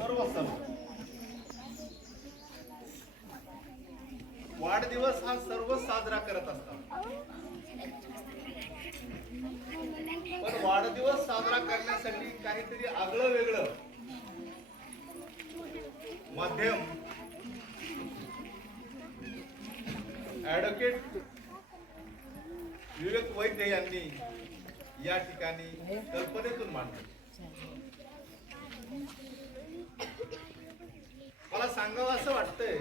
सर्व वाढदिवस हा सर्व साजरा करत असतात पण वाढदिवस साजरा करण्यासाठी काहीतरी आगळं वेगळं माध्यम ऍडव्होकेट विवेक वैद्य यांनी या ठिकाणी कल्पनेतून मांडले सांगावं असं वाटतंय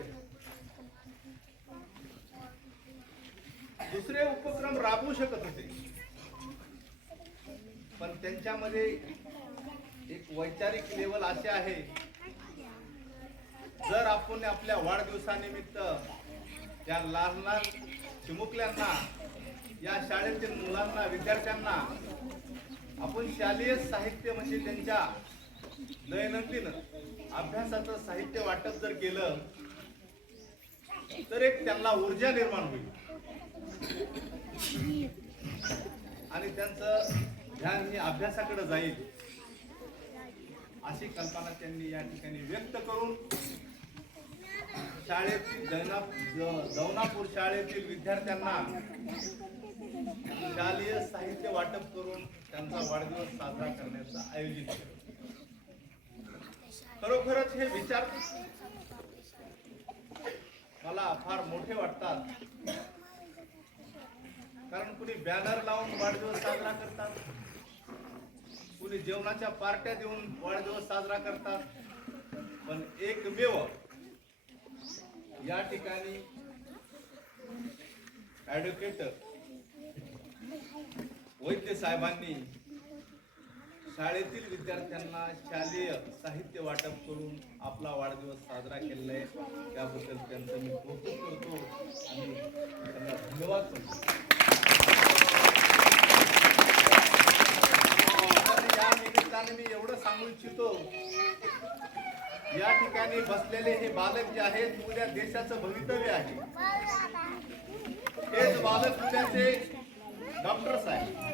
दुसरे उपक्रम राबवू शकत होते पण त्यांच्यामध्ये एक वैचारिक लेवल असे आहे जर आपण आपल्या वाढदिवसानिमित्त त्या लहान लहान चिमुकल्यांना या शाळेतील मुलांना विद्यार्थ्यांना आपण शालेय साहित्य म्हणजे त्यांच्या दैनंदिन अभ्यासाचं साहित्य वाटप जर केलं तर एक त्यांना ऊर्जा निर्माण होईल आणि त्यांचं ध्यान हे अभ्यासाकडे जाईल अशी कल्पना त्यांनी या ठिकाणी व्यक्त करून शाळेतील दौनापूर शाळेतील विद्यार्थ्यांना शालेय साहित्य वाटप करून त्यांचा वाढदिवस साजरा करण्याचं आयोजित केलं खरोखरच हे विचार मला फार मोठे वाटतात कारण कुणी बॅनर लावून वाढदिवस साजरा करतात कुणी जेवणाच्या पार्ट्या देऊन वाढदिवस साजरा करतात पण एकमेव या ठिकाणी ऍडव्होकेट वैद्य साहेबांनी शाळेतील विद्यार्थ्यांना शालेय साहित्य वाटप करून आपला वाढदिवस साजरा केलेला आहे त्याबद्दल त्यांचं मी कौतुक करतो आणि त्यांना धन्यवाद करतो या निमित्ताने मी एवढं सांगू इच्छितो या ठिकाणी बसलेले हे बालक जे आहेत उद्या देशाचं भवितव्य आहे हेच बालक उद्याचे डॉक्टर्स आहेत